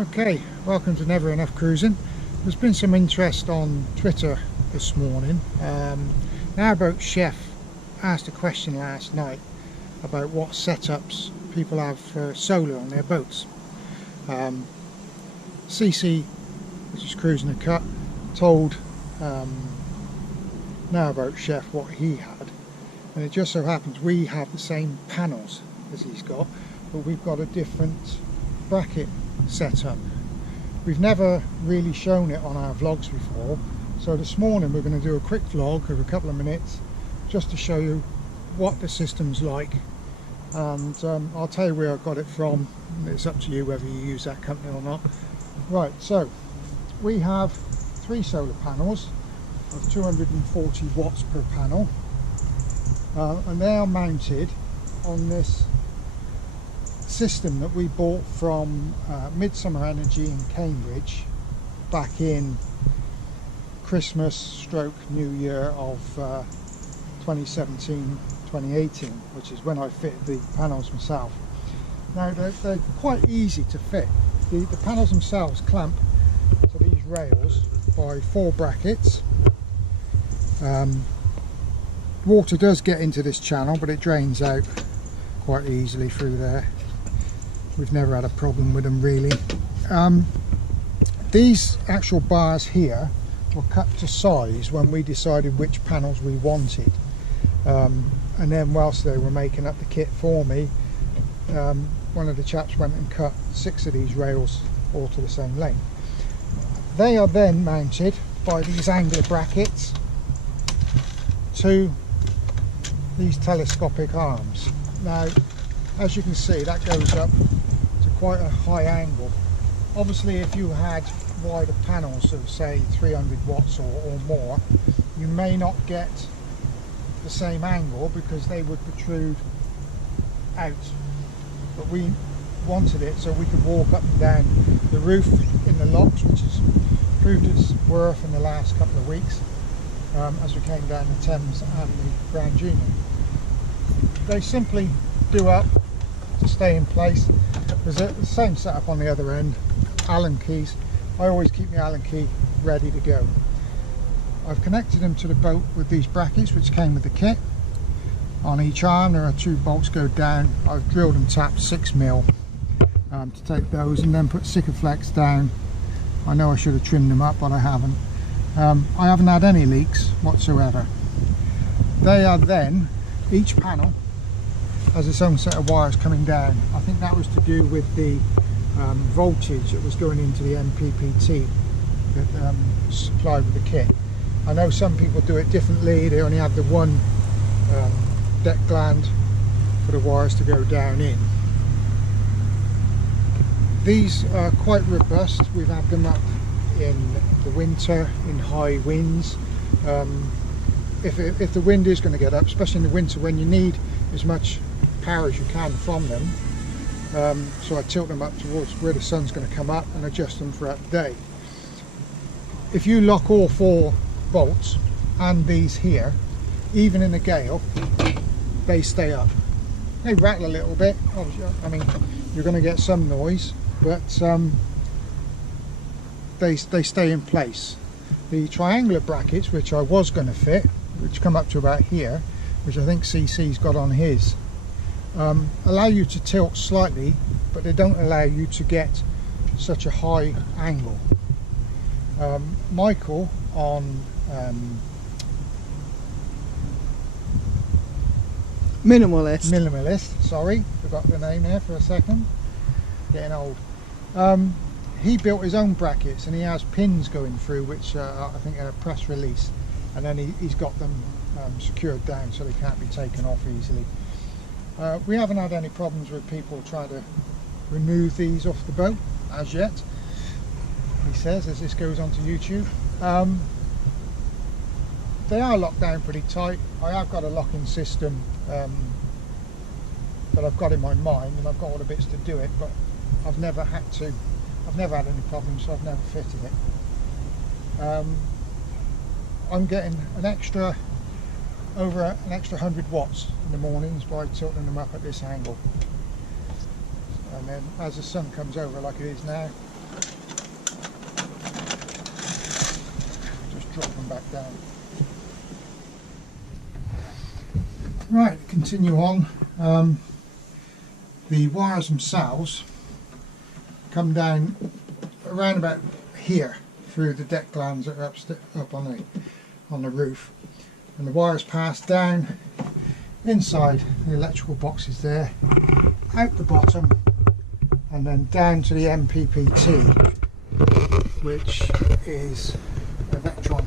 Okay, welcome to Never Enough Cruising. There's been some interest on Twitter this morning. Our boat chef asked a question last night about what setups people have for solar on their boats. CC, which is Cruising a Cut, told Narrowboat Chef what he had, and it just so happens we have the same panels as he's got, but we've got a different bracket setup. We've never really shown it on our vlogs before, so this morning we're going to do a quick vlog of a couple of minutes just to show you what the system's like, and I'll tell you where I got it from. It's up to you whether you use that company or not. Right, so we have 3 solar panels of 240 watts per panel, and they are mounted on this system that we bought from Midsummer Energy in Cambridge back in Christmas / New Year of 2017-2018, which is when I fitted the panels myself. Now they're quite easy to fit. The panels themselves clamp to these rails by 4 brackets. Water does get into this channel, but it drains out quite easily through there. We've never had a problem with them really. These actual bars here were cut to size when we decided which panels we wanted, and then whilst they were making up the kit for me, one of the chaps went and cut 6 of these rails all to the same length. They are then mounted by these angler brackets to these telescopic arms. Now, as you can see, that goes up to quite a high angle. Obviously, if you had wider panels of say 300 watts or more, you may not get the same angle because they would protrude out, but we wanted it so we could walk up and down the roof in the locks, which has proved its worth in the last couple of weeks as we came down the Thames and the Grand Union. They simply do up to stay in place. There's the same setup on the other end. Allen keys. I always keep my Allen key ready to go. I've connected them to the boat with these brackets which came with the kit. On each arm there are 2 bolts go down. I've drilled and tapped 6mm to take those, and then put Sikaflex down. I know I should have trimmed them up, but I haven't. I haven't had any leaks whatsoever. They are then, each panel has its own set of wires coming down. I think that was to do with the voltage that was going into the MPPT that supplied with the kit. I know some people do it differently. They only have the one deck gland for the wires to go down in. These are quite robust. We've had them up in the winter in high winds. If the wind is going to get up, especially in the winter when you need as much power as you can from them, so I tilt them up towards where the sun's going to come up and adjust them throughout the day. If you lock all 4 bolts and these here, even in a gale, they stay up. They rattle a little bit, obviously. I mean, you're going to get some noise, but they stay in place. The triangular brackets, which I was going to fit, which come up to about here, which I think CC's got on his, allow you to tilt slightly, but they don't allow you to get such a high angle. Michael on Minimalist, sorry, forgot the name there for a second, getting old. He built his own brackets, and he has pins going through, which I think are a press release, and then he's got them secured down so they can't be taken off easily. We haven't had any problems with people trying to remove these off the boat as yet, he says, as this goes onto YouTube. They are locked down pretty tight. I have got a locking system that I've got in my mind, and I've got all the bits to do it, but I've never had any problems, so I've never fitted it. I'm getting over an extra 100 watts in the mornings by tilting them up at this angle, and then as the sun comes over like it is now, back down. Right, continue on. The wires themselves come down around about here through the deck glands that are up on the roof, and the wires pass down inside the electrical boxes there, out the bottom, and then down to the MPPT, which is a Vectron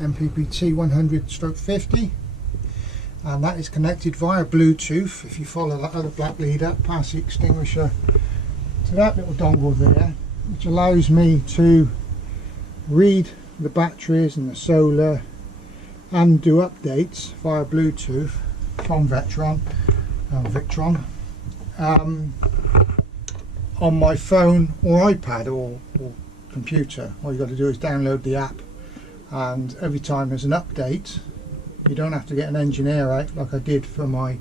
MPPT 100/50, and that is connected via Bluetooth. If you follow that other black lead up past the extinguisher to that little dongle there, which allows me to read the batteries and the solar and do updates via Bluetooth from Victron on my phone or iPad or computer. All you got to do is download the app, and every time there's an update, you don't have to get an engineer out like I did for my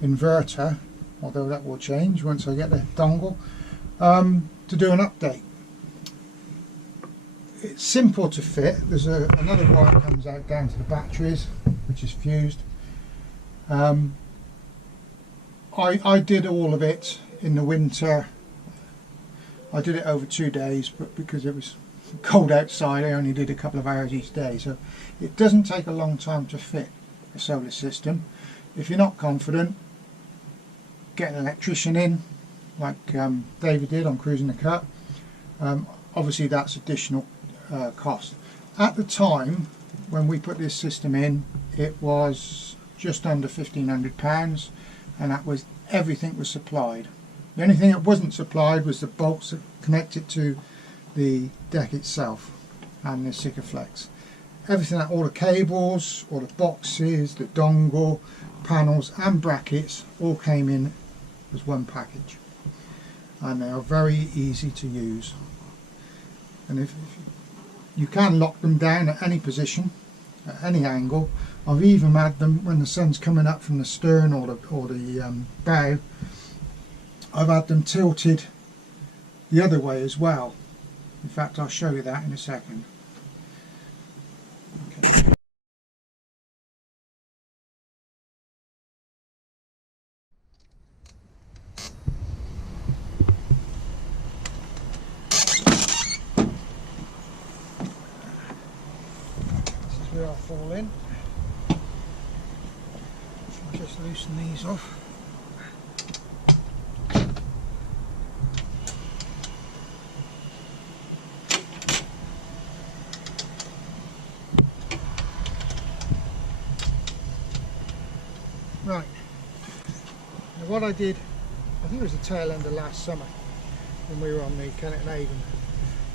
inverter, although that will change once I get the dongle, to do an update. It's simple to fit. There's another wire that comes out down to the batteries, which is fused. I did all of it in the winter. I did it over 2 days, but because it was cold outside, I only did a couple of hours each day. So it doesn't take a long time to fit a solar system. If you're not confident, get an electrician in, like David did on Cruising the Cut. Obviously that's additional cost. At the time when we put this system in, it was just under £1,500, and that was everything was supplied. The only thing that wasn't supplied was the bolts that connect it to the deck itself and the Sikaflex. Everything, all the cables, all the boxes, the dongle, panels and brackets all came in as one package, and they are very easy to use. And if you can lock them down at any position, at any angle. I've even had them when the sun's coming up from the stern or the bow. I've had them tilted the other way as well. In fact, I'll show you that in a second. Okay. This is where I fall in. I'll just loosen these off. Right, now what I did, I think it was the tail end of last summer when we were on the Kennet and Avon.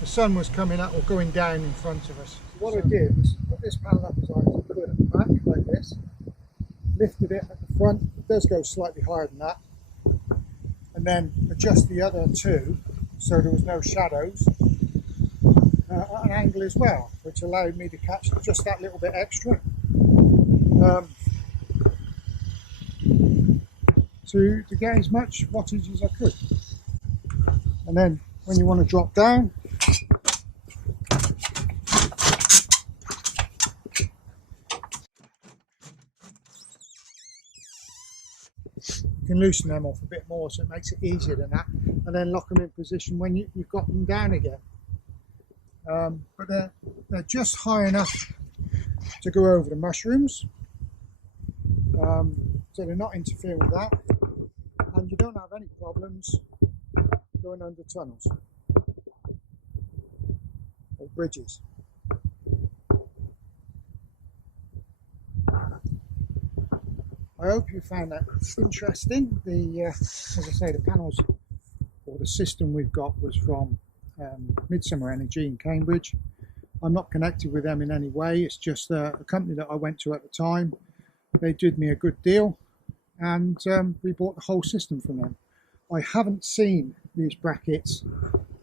The sun was coming up or going down in front of us. So what I did was put this panel up as high as I could at the back, like this, lifted it at the front, it does go slightly higher than that, and then adjust the other two so there was no shadows at an angle as well, which allowed me to catch just that little bit extra. To get as much wattage as I could. And then when you want to drop down, you can loosen them off a bit more so it makes it easier than that, and then lock them in position when you've got them down again. But they're just high enough to go over the mushrooms, so they're not interfering with that. And you don't have any problems going under tunnels or bridges. I hope you found that interesting. As I say, the panels or the system we've got was from Midsummer Energy in Cambridge. I'm not connected with them in any way. It's just a company that I went to at the time. They did me a good deal, and we bought the whole system from them. I haven't seen these brackets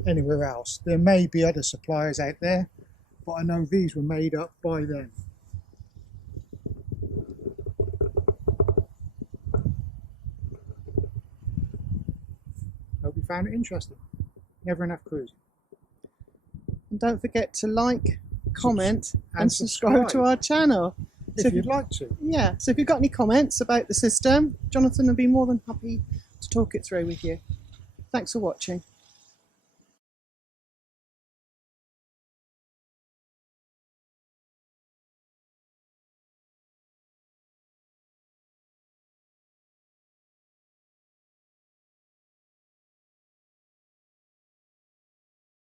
anywhere else. There may be other suppliers out there, but I know these were made up by them. Hope you found it interesting. Never enough cruising. And don't forget to like, comment and subscribe to our channel. If you'd like to. Yeah, so if you've got any comments about the system, Jonathan will be more than happy to talk it through with you. Thanks for watching.